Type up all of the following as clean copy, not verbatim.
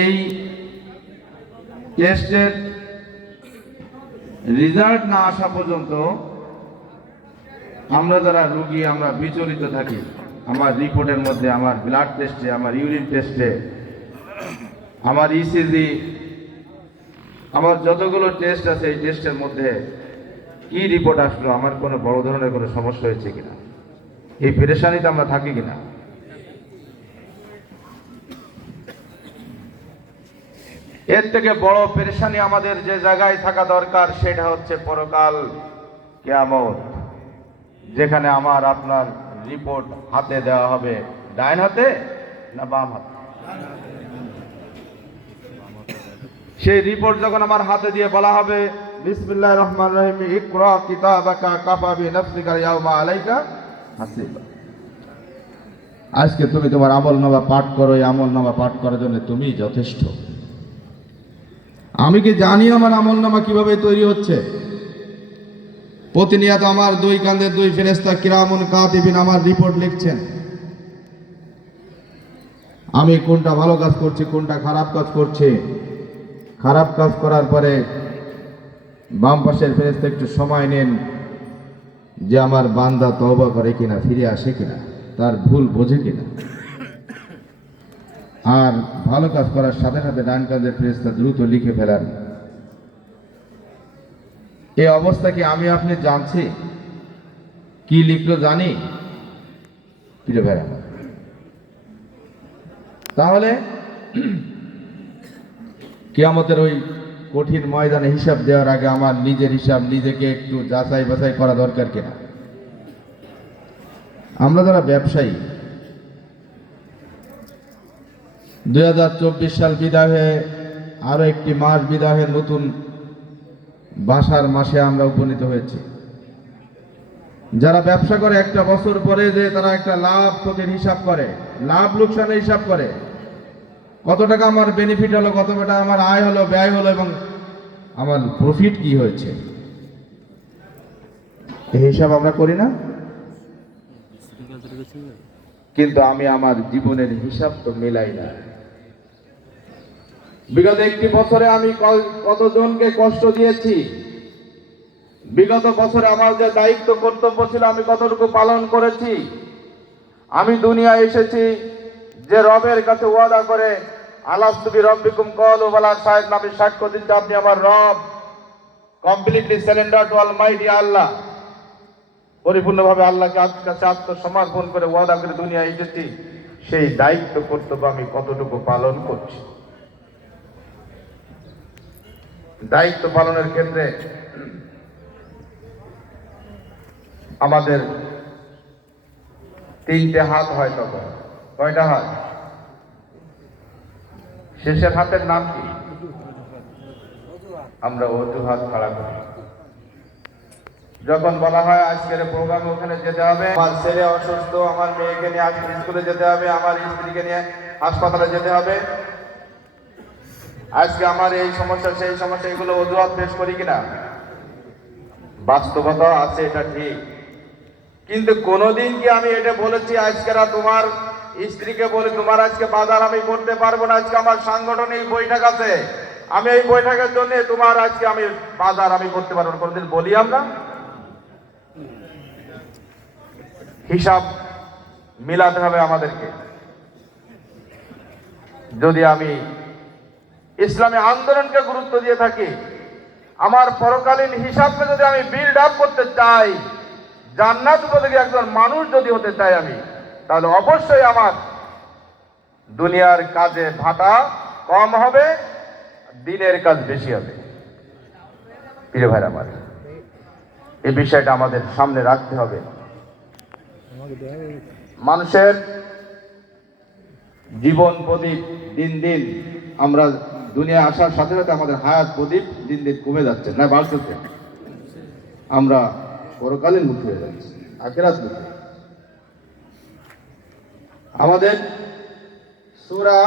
এই টেস্টের রেজাল্ট না আসা পর্যন্ত আমরা যারা রোগী আমরা বিচলিত থাকি। আমার রিপোর্টের মধ্যে, আমার ব্লাড টেস্টে, আমার ইউরিন টেস্টে, আমার ইসিজি, আমার যতগুলো টেস্ট আছে এই টেস্টের মধ্যে কি রিপোর্ট আসলো, আমার কোনো বড় ধরনের কোনো সমস্যা হয়েছে কিনা, এই পেরেশানিতে আমরা থাকি কিনা। এর থেকে বড় পেরেশানি আমাদের যে জায়গায় থাকা দরকার সেটা হচ্ছে পরকাল, কিয়ামত, যেখানে আমার আপনার রিপোর্ট হাতে দেওয়া হবে। ডাইন হাতে না বাম হাতে? সেই রিপোর্ট যখন আমার হাতে দিয়ে বলা হবে বিসমিল্লাহির রহমানির রহিম, ইকরা কিতাবাকা কাফা বিনাফসিকা ইয়াউমা আলাইকা হাসিবা। আজকে তুমি তোমার আমলনামা পাঠ করো, এই আমলনামা পাঠ করার জন্য তুমি যথেষ্ট। আমি কি জানি আমার আমলনামা কিভাবে তৈরি হচ্ছে? প্রতিনিয়ত আমার দুই কাঁধে দুই ফেরেশতা কিরামুন কাতিবিন আমার রিপোর্ট লিখছেন। আমি কোনটা ভালো কাজ করছি, কোনটা খারাপ কাজ করছি। খারাপ কাজ করার পরে বাম পাশের ফেরেশতা একটু সময় নেন যে আমার বান্দা তওবা করে কিনা, ফিরে আসে কিনা, তার ভুল বোঝে কিনা। আর ভালো কাজ করার সাথে সাথে ডান কাঁধের ফেরেশতা দ্রুত লিখে ফেলেন। এই অবস্থা কি আমি আপনি জানছি? কি লিখলো জানি? ফিরে ফেলেন। তাহলে কিয়ামতের ওই কঠিন ময়দানে হিসাব দেওয়ার আগে আমার নিজের হিসাব নিজেকে একটু যাচাই বাছাই করা দরকার কিনা। আমরা যারা ব্যবসায়ী, 2024 সাল বিদায় হয়ে আরো একটি মাস বিদায় হয়ে নতুন বাসার মাসে আমরা উপনীত হয়েছি। যারা ব্যবসা করে একটা বছর পরে যে তারা একটা লাভ ক্ষতির হিসাব করে, লাভ লোকসানের হিসাব করে, কত টাকা আমার বেনিফিট হলো, কত টাকা আমার আয় হলো, ব্যয় হলো এবং আমার প্রফিট কি হয়েছে, এই হিসাব আমরা করি না? কিন্তু আমি আমার জীবনের হিসাব তো মেলাই না। বিগত একটি বছরে আমি কতজনকে কষ্ট দিয়েছি, বিগত বছরে আমার যে দায়িত্ব কর্তব্য ছিল আমি কতটুকু পালন করেছি। আমি দুনিয়ায় এসেছি যে রবের কাছে ওয়াদা করে আলাস্তু বিরব্বিকুম ক্বালু বালা, শাহেদ নবী সাক্ষ্য দিচ্ছে আপনি আমার রব। কমপ্লিটলি সারেন্ডার টু অলমাইটি আল্লাহ, পরিপূর্ণভাবে আল্লাহকে কাছে আত্মসমর্পণ করে ওয়াদা করে দুনিয়ায় এসেছি। সেই দায়িত্ব কর্তব্য আমি কতটুকু পালন করছি। দায়িত্ব পালনের ক্ষেত্রে আমাদের তিনটে হাত হয়। তখন কয়টা হাত? শেষের হাতের নাম কি? আমরা অজুহাত খাড়া করি। যখন বলা হয় আজকের প্রোগ্রামে ওখানে যেতে হবে, আমার ছেলে অসুস্থ, আমার মেয়েকে নিয়ে আজকে স্কুলে যেতে হবে, আমার স্ত্রীকে নিয়ে হাসপাতালে যেতে হবে, আজকে আমার এই সমস্যা সেই সমস্যা, এগুলো অজুহাত পেশ করি কিনা? বাস্তবতা আছে, এটা ঠিক। কিন্তু কোনোদিন কি আমি এটা বলেছি আজকের তোমার স্ত্রীকে বলে তোমার আজকে বাজার আমি করতে পারবো না, আজকে আমার সাংগঠনিক বৈঠক আছে, আমি এই বৈঠকের জন্য তোমার আজকে আমি বাজার আমি করতে পারবো না? কোনোদিন বলি আমরা? হিসাব মিলাতে হবে আমাদেরকে। যদি আমি ইসলামী আন্দোলনকে গুরুত্ব দিয়ে থাকি, আমার পরকালীন হিসাবকে যদি আমি বিল্ড আপ করতে চাই, জান্নাত উপযোগী একজন মানুষ যদি হতে চাই আমি, তাহলে অবশ্যই আমার দুনিয়ার কাজে ভাটা কম হবে, দিনের কাজ বেশি হবে। প্রিয় ভাইরা আমার, এই বিষয়টা আমাদের সামনে রাখতে হবে। মানুষের জীবন প্রদীপ দিন দিন, আমরা দুনিয়া আসার সাথে সাথে আমাদের হায়াত প্রদীপ দিন দিন কমে যাচ্ছে, না বাড়তেছে। আমরা পরকালীন মুখী হয়ে যাচ্ছি, আখিরাত মুখী। আমাদের সূরা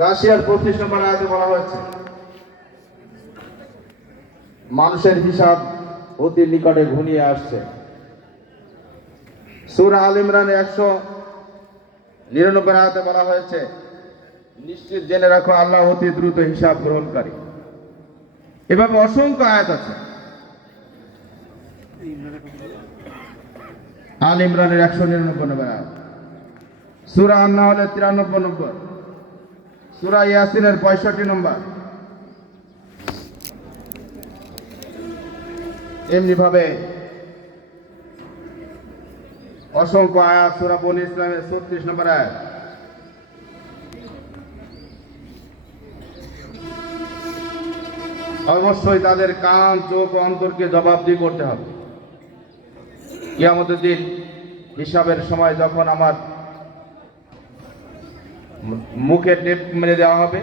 গাশিয়ার 25 নম্বর আয়াতে বলা হয়েছে মানুষের হিসাব অতি নিকটে ঘনিয়ে আসছে। সূরা আল ইমরান 99 আয়াতে বলা হয়েছে, নিশ্চিত জেনে রাখো আল্লাহ অতি দ্রুত হিসাব গ্রহণকারী। এভাবে অসংখ্য আয়াত আছে। আল ইমরানের 199 নম্বর আয়াত, সূরা আন-নাহলের 93 নম্বর, সূরা ইয়াসিনের 65 নম্বর। এমনি ভাবে অসংখ্য আয়াত, সূরা বনী ইসরাইলের 36 নম্বর আয়াত। অবশ্যই তাদের কান, চোখ ও অন্তরকে জবাবদিহি করতে হবে। কিয়ামতের দিন হিসাবের সময় যখন আমার মুখে টেপ মেরে দেওয়া হবে,